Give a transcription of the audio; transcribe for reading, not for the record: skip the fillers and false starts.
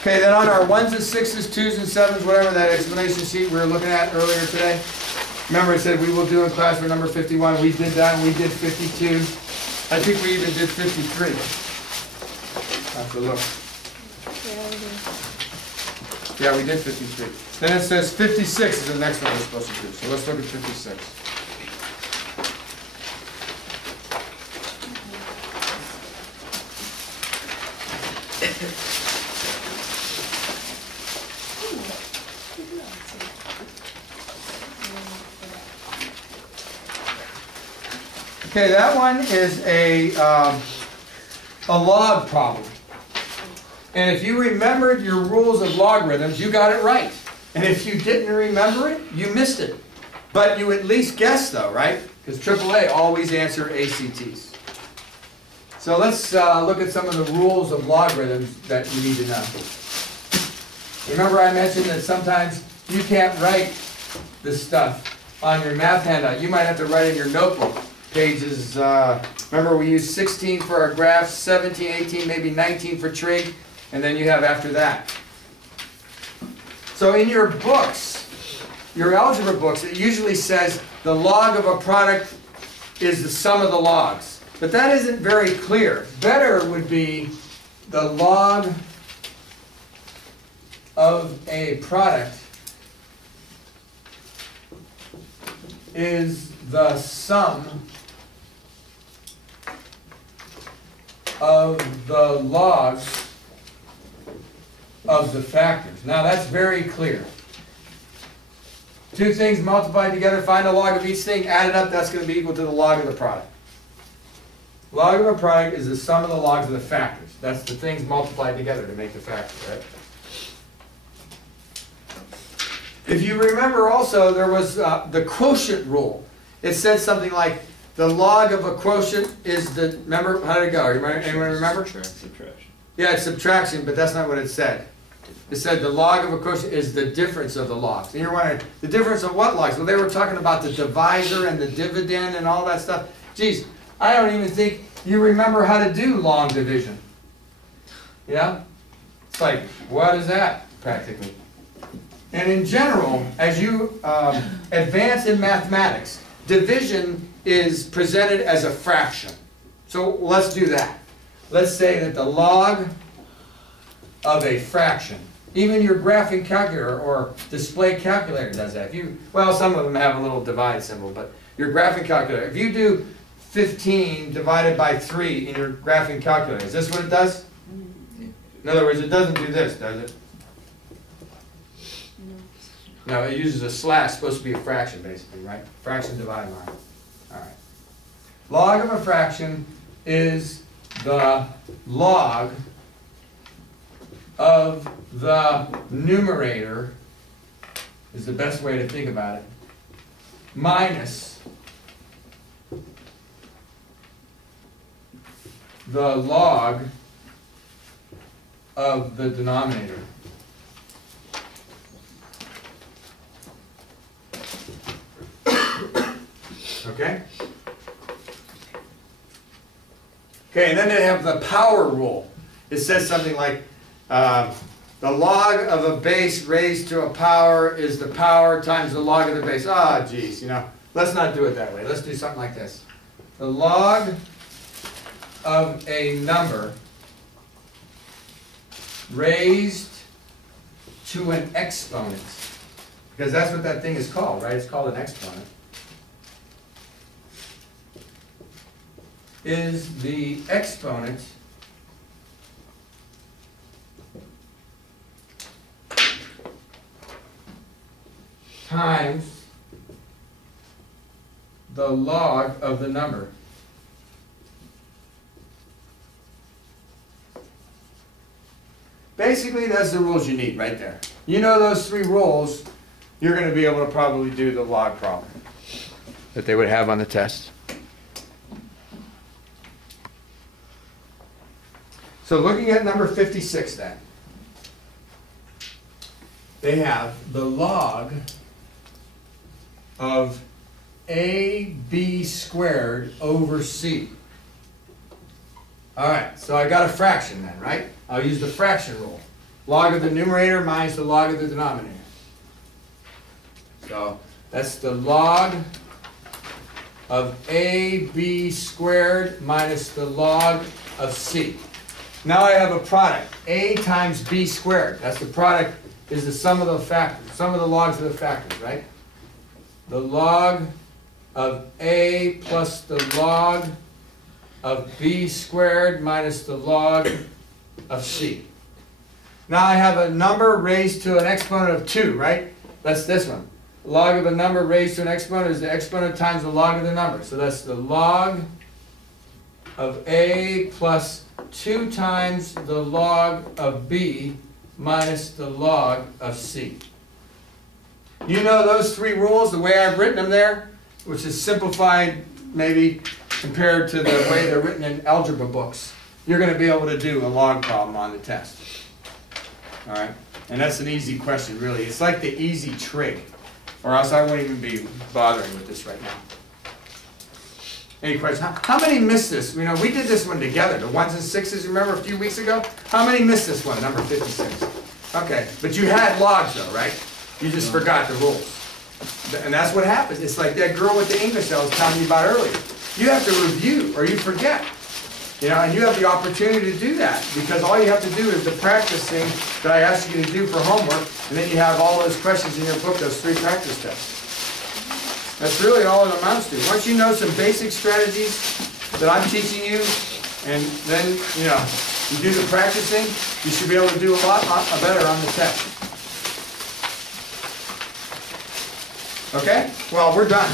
Okay, then on our 1s and 6s, 2s and 7s, whatever that explanation sheet we were looking at earlier today, remember I said we will do in class for number 51. We did that and we did 52. I think we even did 53. Have to look. Yeah, we did 53. Then it says 56 is the next one we're supposed to do. So let's look at 56. Okay, that one is a log problem. And if you remembered your rules of logarithms, you got it right. And if you didn't remember it, you missed it. But you at least guessed though, right? Because AAA always answer ACTs. So let's look at some of the rules of logarithms that you need to know. Remember I mentioned that sometimes you can't write this stuff on your math handout. You might have to write it in your notebook. Pages, remember we used 16 for our graphs, 17, 18, maybe 19 for trig, and then you have after that. So in your books, your algebra books, it usually says the log of a product is the sum of the logs. But that isn't very clear. Better would be the log of a product is the sum of the logs of the factors. Now that's very clear. Two things multiplied together, find the log of each thing, add it up, that's going to be equal to the log of the product. Log of a product is the sum of the logs of the factors. That's the things multiplied together to make the factor, right? If you remember also, there was the quotient rule. It said something like, the log of a quotient is the, remember, how did it go? Anyone remember? Subtraction. Yeah, it's subtraction, but that's not what it said. It said the log of a quotient is the difference of the logs. And you're wondering, the difference of what logs? Well, they were talking about the divisor and the dividend and all that stuff. Geez, I don't even think you remember how to do long division. Yeah? It's like, what is that, practically? And in general, as you advance in mathematics, division is presented as a fraction. So let's do that. Let's say that the log of a fraction, even your graphing calculator or display calculator does that. If you, well, some of them have a little divide symbol, but your graphing calculator, if you do 15 divided by 3 in your graphing calculator, is this what it does? In other words, it doesn't do this, does it? No, it uses a slash, supposed to be a fraction basically, right? Fraction divided line. All right. Log of a fraction is the log of the numerator, is the best way to think about it, minus the log of the denominator. Okay? Okay, and then they have the power rule. It says something like, the log of a base raised to a power is the power times the log of the base. Ah, geez, you know, let's not do it that way. Let's do something like this. The log of a number raised to an exponent, because that's what that thing is called, right? It's called an exponent, is the exponent times the log of the number. Basically, that's the rules you need right there. You know those three rules, you're going to be able to probably do the log problem that they would have on the test. So looking at number 56 then, they have the log of AB squared over C. All right, so I got a fraction then, right? I'll use the fraction rule. Log of the numerator minus the log of the denominator. So that's the log of AB squared minus the log of C. Now I have a product, A times B squared. That's the product, is the sum of the factors, sum of the logs of the factors, right? The log of A plus the log of B squared minus the log of C. Now I have a number raised to an exponent of 2, right? That's this one. Log of a number raised to an exponent is the exponent times the log of the number. So that's the log of A plus 2 times the log of B minus the log of C. You know those three rules, the way I've written them there, which is simplified maybe compared to the way they're written in algebra books. You're going to be able to do a log problem on the test. All right? And that's an easy question, really. It's like the easy trig, or else I wouldn't even be bothering with this right now. Any questions? How many missed this? You know, we did this one together, the 1s and 6s, remember a few weeks ago? How many missed this one, number 56? Okay, but you had logs though, right? You just forgot the rules. And that's what happens. It's like that girl with the English I was telling you about earlier. You have to review or you forget. You know, and you have the opportunity to do that because all you have to do is the practicing that I asked you to do for homework, and then you have all those questions in your book, those 3 practice tests. That's really all it amounts to. Once you know some basic strategies that I'm teaching you, and then, you know, you do the practicing, you should be able to do a lot better on the test. Okay? Well, we're done.